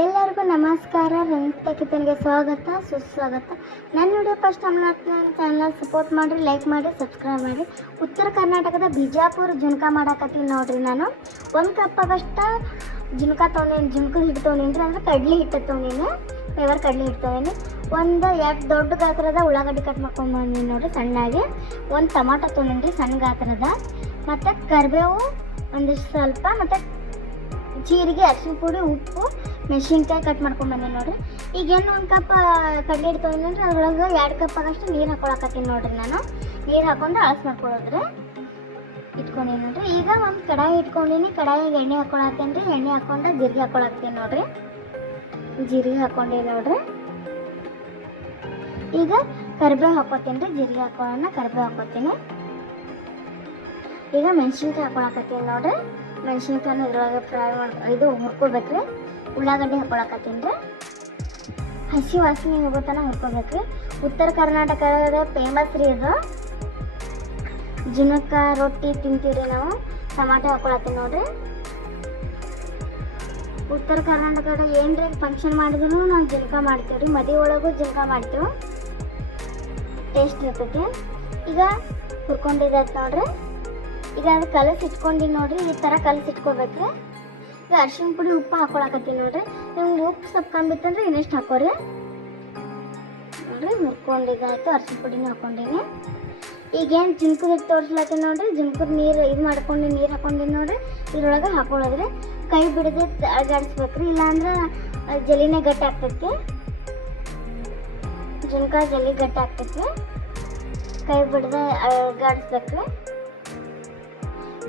ಎಲ್ಲರಿಗೂ ನಮಸ್ಕಾರ ಕಿತ್ತನಿಗೆ ಸ್ವಾಗತ, ಸುಸ್ವಾಗತ. ನನ್ನ ವಿಡಿಯೋ ಫಸ್ಟ್ ನನ್ನ ಚಾನಲ್ ಸಪೋರ್ಟ್ ಮಾಡಿರಿ ಲೈಕ್ ಮಾಡಿ ಸಬ್ಸ್ಕ್ರೈಬ್ ಮಾಡಿ ಉತ್ತರ ಕರ್ನಾಟಕದ ಬಿಜಾಪುರ ಜುನ್ಕ ಮಾಡಾಕತ್ತೀನಿ ನೋಡ್ರಿ ನಾನು. ಒಂದು ಕಪ್ಪಾಗಷ್ಟ ಜುನ್ಕ ತೊಗೊಂಡೇನು, ಜುನ್ಕ ಹಿಟ್ಟು ತೊಗೊಂಡೇನಿ ಅಂದ್ರೆ ಕಡ್ಲಿ ಹಿಟ್ಟು ತೊಗೊಂಡೇನು. ಪೇವರ್ ಕಡ್ಲಿ ಹಿಟ್ಟು ತೊಗೊಂಡೇನಿ. ಒಂದು ಎರಡು ದೊಡ್ಡ ಗಾತ್ರದ ಉಳ್ಳಾಗಡ್ಡಿ ಕಟ್ ಮಾಡ್ಕೊಂಬಂದಿನಿ ನೋಡ್ರಿ ಸಣ್ಣಾಗಿ. ಒಂದು ಟೊಮಾಟೊ ತೊಗೊಂಡೇನಿ ಸಣ್ಣ ಗಾತ್ರದ. ಮತ್ತು ಕರಿಬೇವು ಒಂದಿಷ್ಟು ಸ್ವಲ್ಪ, ಮತ್ತು ಜೀರಿಗೆ ಅರಿಶಿನ ಪುಡಿ, ಉಪ್ಪು ಮೆಣಸಿನ್ಕಾಯಿ ಕಟ್ ಮಾಡ್ಕೊಂಡ್ಬಂದೆ ನೋಡ್ರಿ. ಈಗ ಏನು ಒಂದು ಕಪ್ ಕಡ್ಲೆ ಹಿಟ್ಟು ಅದ್ರೊಳಗೆ ಎರಡು ಕಪ್ ಆಗಷ್ಟು ನೀರು ಹಾಕೊಳಕತ್ತೀನಿ ನೋಡ್ರಿ ನಾನು. ನೀರು ಹಾಕೊಂಡು ಅಳಸ್ ಮಾಡ್ಕೊಳ್ಳೋದ್ರೆ ಇಟ್ಕೊಂಡೀನಿ ನೋಡ್ರಿ. ಈಗ ಒಂದು ಕಡಾಯಿ ಇಟ್ಕೊಂಡೀನಿ. ಕಡಾಯಿಗೆ ಎಣ್ಣೆ ಹಾಕೊಳತ್ತೇನೆ ರೀ. ಎಣ್ಣೆ ಹಾಕೊಂಡು ಜೀರಿಗೆ ಹಾಕೊಳತ್ತೀನಿ ನೋಡ್ರಿ. ಜೀರಿಗೆ ಹಾಕೊಂಡೀನಿ ನೋಡ್ರಿ. ಈಗ ಕರಿಬೇವು ಹಾಕೋತೀನಿ ರೀ. ಜೀರಿಗೆ ಹಾಕೊಳ್ಳೋಣ ಕರಿಬೇವು ಹಾಕೋತೀನಿ. ಈಗ ಮೆಣಸಿನ್ಕಾಯಿ ಹಾಕೊಳಕತ್ತೀನಿ ನೋಡ್ರಿ. ಮೆಣಸಿನ್ಕಾಯಿನ ಇದ್ರೊಳಗೆ ಫ್ರೈ ಮಾಡಿ ಇದು ಹುರ್ಕೋಬೇಕ್ರಿ. ಉಳ್ಳಾಗಡ್ಡಿ ಹಾಕೊಳಕತ್ತೀನಿ ರೀ. ಹಸಿ ವಾಸನೆ ಹೋಗೋ ತನಕ ರೀ ಉತ್ತರ ಕರ್ನಾಟಕದ ಫೇಮಸ್ ರೀ ಇದು. ಜಿನಕ್ಕ ರೊಟ್ಟಿ ತಿಂತೀವಿ ನಾವು. ಟಮಾಟೊ ಹಾಕೊಳತ್ತೀನಿ ನೋಡ್ರಿ. ಉತ್ತರ ಕರ್ನಾಟಕದ ಏನ್ರಿ ಫಂಕ್ಷನ್ ಮಾಡಿದ್ರು ನಾವು ಜುನ್ಕ ಮಾಡ್ತೀವಿ ರೀ. ಮದಿ ಒಳಗೂ ಜುನ್ಕ ಮಾಡ್ತೀವಿ. ಟೇಸ್ಟ್ ಇರ್ತೈತಿ. ಈಗ ಹುರ್ಕೊಂಡಿದ್ದೈತೆ ನೋಡ್ರಿ. ಈಗ ಅದು ಕಲಸಿ ಇಟ್ಕೊಂಡಿ ನೋಡ್ರಿ. ಈ ಥರ ಕಲಸಿ ಇಟ್ಕೋಬೇಕ್ರಿ. ಈಗ ಅರ್ಶಿನ ಪುಡಿ ಉಪ್ಪು ಹಾಕೊಳಕತ್ತೀನಿ ನೋಡ್ರಿ. ನಿಮ್ಗೆ ಉಪ್ಪು ಸ್ವಲ್ಪ ಕಮ್ಮಿ ಇತ್ತಂದ್ರೆ ಇನ್ನೆಷ್ಟು ಹಾಕೋರಿ. ನೋಡ್ರಿ ಮುರ್ಕೊಂಡಿದ್ದಾಯ್ತು ಅರ್ಶಿನ ಪುಡಿನೂ ಹಾಕೊಂಡೀನಿ. ಈಗೇನು ಜುನ್ಕದ ತೋರಿಸ್ಲತ್ತೀನಿ ನೋಡ್ರಿ. ಜುನ್ಕದ ನೀರು ಇದು ಮಾಡ್ಕೊಂಡು ನೀರು ಹಾಕೊಂಡಿನಿ ನೋಡ್ರಿ. ಇದ್ರೊಳಗೆ ಹಾಕೊಳ್ಳೋದ್ರಿ ಕೈ ಬಿಡದೆ ಅಳಗಾಡಿಸ್ಬೇಕ್ರಿ ಇಲ್ಲಾಂದ್ರೆ ಜಲಿನೇ ಗಟ್ಟಿ ಆಗ್ತೈತಿ. ಜುನ್ಕ ಜಲ್ಲಿ ಗಟ್ಟಿ ಆಗ್ತೈತಿ. ಕೈ ಬಿಡದೆ ಅಳಗಾಡಿಸ್ಬೇಕ್ರಿ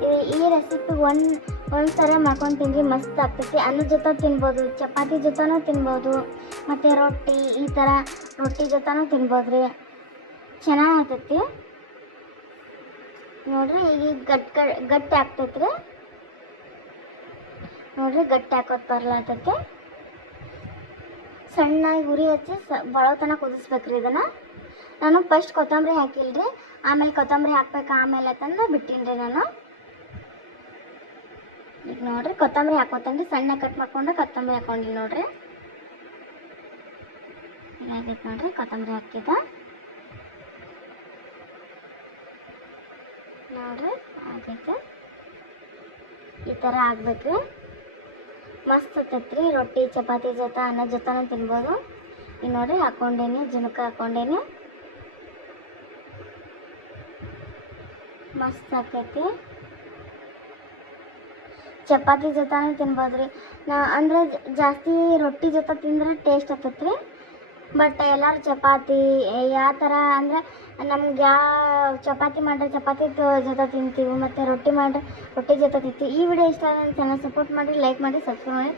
ಈ- ಈ ರೆಸಿಪಿ ಒಂದು ಒಂದು ಸಲ ಮಾಡ್ಕೊಂಡು ತಿಂದ್ರೆ ಮಸ್ತ್ ಆಗ್ತೈತಿ. ಅನ್ನದ ಜೊತೆ ತಿನ್ಬೋದು, ಚಪಾತಿ ಜೊತೆನೂ ತಿನ್ಬೋದು, ಮತ್ತು ರೊಟ್ಟಿ ಈ ಥರ ರೊಟ್ಟಿ ಜೊತೆನೂ ತಿನ್ಬೋದು ರೀ. ಚೆನ್ನಾಗಿ ಆಗ್ತೈತಿ. ನೋಡ್ರಿ ಈಗ ಗಟ್ ಗಟ್ಟಿ ಆಗ್ತೈತಿ ರೀ. ನೋಡ್ರಿ, ಗಟ್ಟಿ ಹಾಕೋದು ಬರ್ಲಾತೈತಿ. ಸಣ್ಣಾಗಿ ಉರಿ ಹಚ್ಚಿ ಸ ಬಳೋ ತನಕ ಕುದಿಸ್ಬೇಕ್ರಿ ಇದನ್ನು. ನಾನು ಫಸ್ಟ್ ಕೊತ್ತಂಬರಿ ಹಾಕಿಲ್ರಿ. ಆಮೇಲೆ ಕೊತ್ತಂಬರಿ ಹಾಕ್ಬೇಕು ಆಮೇಲೆ ತಂದು ಬಿಟ್ಟಿನಿ ರೀ ನಾನು. ಈಗ ನೋಡ್ರಿ, ಕೊತ್ತಂಬರಿ ಹಾಕೋತಂದ್ರೆ ಸಣ್ಣ ಕಟ್ ಮಾಡ್ಕೊಂಡು ಕೊತ್ತಂಬರಿ ಹಾಕೊಂಡಿ ನೋಡ್ರಿ. ಆಗೈತೆ ನೋಡ್ರಿ, ಕೊತ್ತಂಬರಿ ಹಾಕಿದ. ನೋಡ್ರಿ, ಆಗೈತೆ. ಈ ಥರ ಆಗ್ಬೇಕ್ರಿ. ಮಸ್ತ್ ಹತ್ತೈತ್ರಿ ರೊಟ್ಟಿ, ಚಪಾತಿ ಜೊತೆ, ಅನ್ನ ಜೊತೆನೂ ತಿನ್ಬೋದು. ಈಗ ನೋಡ್ರಿ ಹಾಕೊಂಡೇನಿ ಜುನಕ ಹಾಕೊಂಡೇನಿ ಮಸ್ತ್ ಆಕೈತಿ ಚಪಾತಿ ಜೊತೆ ತಿನ್ಬೋದು ರೀ. ನಾ ಅಂದರೆ ಜಾಸ್ತಿ ರೊಟ್ಟಿ ಜೊತೆ ತಿಂದರೆ ಟೇಸ್ಟ್ ಆಗ್ತೈತೆ ರೀ ಬಟ್ ಎಲ್ಲರೂ ಚಪಾತಿ ಯಾವ ಥರ ಅಂದರೆ ನಮ್ಗೆ ಯಾವ ಚಪಾತಿ ಮಾಡಿದ್ರೆ ಚಪಾತಿ ಜೊತೆ ತಿಂತೀವಿ. ಮತ್ತು ರೊಟ್ಟಿ ಮಾಡ್ರೆ ರೊಟ್ಟಿ ಜೊತೆ ತಿಂತೀವಿ. ಈ ವಿಡಿಯೋ ಇಷ್ಟ ಆದರೆ ಚಾನಲ್ ಸಪೋರ್ಟ್ ಮಾಡಿ ಲೈಕ್ ಮಾಡಿ ಸಬ್ಸ್ಕ್ರೈಬ್ ಮಾಡಿ